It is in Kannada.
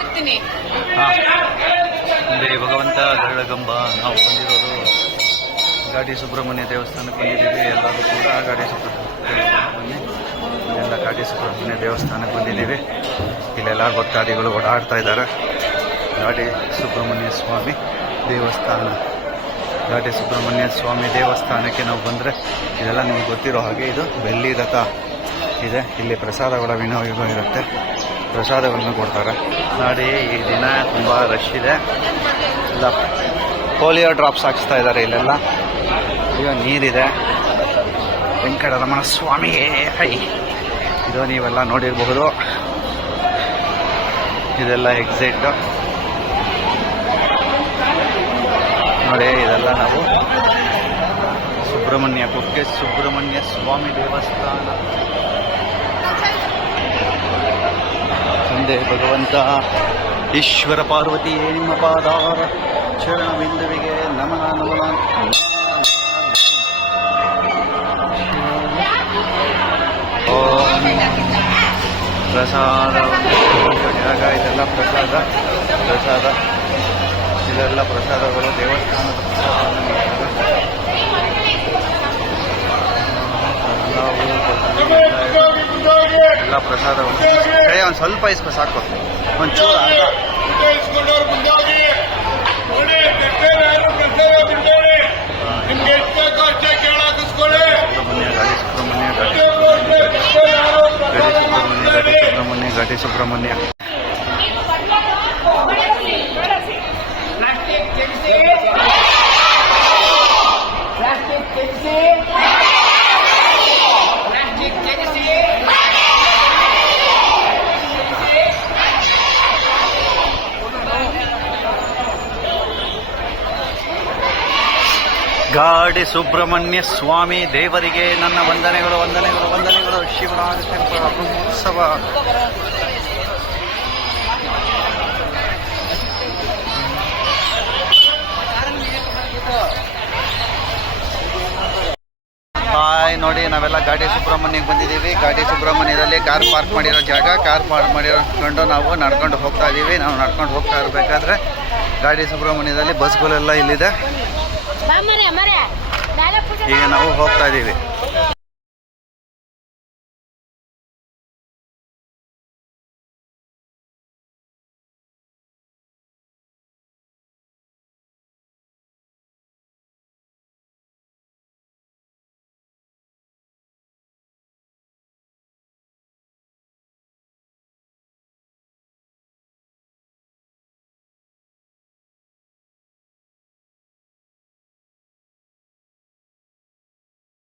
ಅಂದರೆ ಭಗವಂತ ಗರುಡಗಂಬ ನಾವು ಬಂದಿರೋದು ಘಾಟಿ ಸುಬ್ರಹ್ಮಣ್ಯ ದೇವಸ್ಥಾನಕ್ಕೆ ಬಂದಿದ್ದೀವಿ. ಎಲ್ಲರೂ ಕೂಡ ಘಾಟಿ ಸುಬ್ರಹ್ಮಣ್ಯ ದೇವಸ್ಥಾನಕ್ಕೆ ಬಂದಿದ್ದೀವಿ. ಇಲ್ಲೆಲ್ಲ ಭಕ್ತಾದಿಗಳು ಓಡಾಡ್ತಾ ಇದ್ದಾರೆ. ಘಾಟಿ ಸುಬ್ರಹ್ಮಣ್ಯ ಸ್ವಾಮಿ ದೇವಸ್ಥಾನ. ಘಾಟಿ ಸುಬ್ರಹ್ಮಣ್ಯ ಸ್ವಾಮಿ ದೇವಸ್ಥಾನಕ್ಕೆ ನಾವು ಬಂದರೆ ಇದೆಲ್ಲ ನಿಮ್ಗೆ ಗೊತ್ತಿರೋ ಹಾಗೆ ಇದು ಬೆಳ್ಳಿ ರಥ ಇದೆ. ಇಲ್ಲಿ ಪ್ರಸಾದಗಳ ವಿನಿಯೋಗ ಇರುತ್ತೆ. ಪ್ರಸಾದಗಳನ್ನು ಕೊಡ್ತಾರೆ. ನೋಡಿ ಈ ದಿನ ತುಂಬ ರಶ್ ಇದೆ. ಎಲ್ಲ ಪೋಲಿಯೋ ಡ್ರಾಪ್ಸ್ ಹಾಕಿಸ್ತಾ ಇದ್ದಾರೆ. ಇಲ್ಲೆಲ್ಲ ಈಗ ನೀರಿದೆ. ವೆಂಕಟರಮಣ ಸ್ವಾಮಿಯೇ ಹೈ. ಇದು ನೀವೆಲ್ಲ ನೋಡಿರಬಹುದು. ಇದೆಲ್ಲ ಎಕ್ಸಿಟ್ ನೋಡಿ. ಇದೆಲ್ಲ ನಾವು ಕುಕ್ಕೆ ಸುಬ್ರಹ್ಮಣ್ಯ ಸ್ವಾಮಿ ದೇವಸ್ಥಾನ. ತಂದೆ ಭಗವಂತ ಈಶ್ವರ ಪಾರ್ವತಿಯೇ ನಿಮ್ಮ ಪಾದಾರ ಚರಣ ಬಿಂದುವಿಗೆ ನಮನ ನಮನ. ಪ್ರಸಾದ ಜಾಗ ಇದೆಲ್ಲ ಪ್ರಸಾದ ಇದೆಲ್ಲ ಪ್ರಸಾದಗಳು ದೇವಸ್ಥಾನದ ಎಲ್ಲ ಪ್ರಸಾದಗಳು. ಒಂದು ಸ್ವಲ್ಪ ಇಸ್ಕೊ ಸಾಕು. ಒಂಚೂರು ಘಾಟಿ ಸುಬ್ರಹ್ಮಣ್ಯ. ಘಾಟಿ ಸುಬ್ರಹ್ಮಣ್ಯ ಸ್ವಾಮಿ ದೇವರಿಗೆ ನನ್ನ ವಂದನೆಗಳು. ಶಿವರಾತ್ರಿ ಬ್ರಹ್ಮೋತ್ಸವ. ಹಾಯ್ ನೋಡಿ, ನಾವೆಲ್ಲ ಘಾಟಿ ಸುಬ್ರಹ್ಮಣ್ಯಕ್ಕೆ ಬಂದಿದ್ದೀವಿ. ಘಾಟಿ ಸುಬ್ರಹ್ಮಣ್ಯದಲ್ಲಿ ಕಾರ್ ಪಾರ್ಕ್ ಮಾಡಿರೋ ಜಾಗ. ಕಾರ್ ಪಾರ್ಕ್ ಮಾಡಿಕೊಂಡು ನಾವು ನಡ್ಕೊಂಡು ಹೋಗ್ತಾ ಇದ್ದೀವಿ. ನಾವು ನಡ್ಕೊಂಡು ಹೋಗ್ತಾ ಇರಬೇಕಾದ್ರೆ ಘಾಟಿ ಸುಬ್ರಹ್ಮಣ್ಯದಲ್ಲಿ ಬಸ್ಗಳೆಲ್ಲ ಇಲ್ಲಿದೆ. ಈಗ ನಾವು ಹೋಗ್ತಾ ಇದ್ದೀವಿ.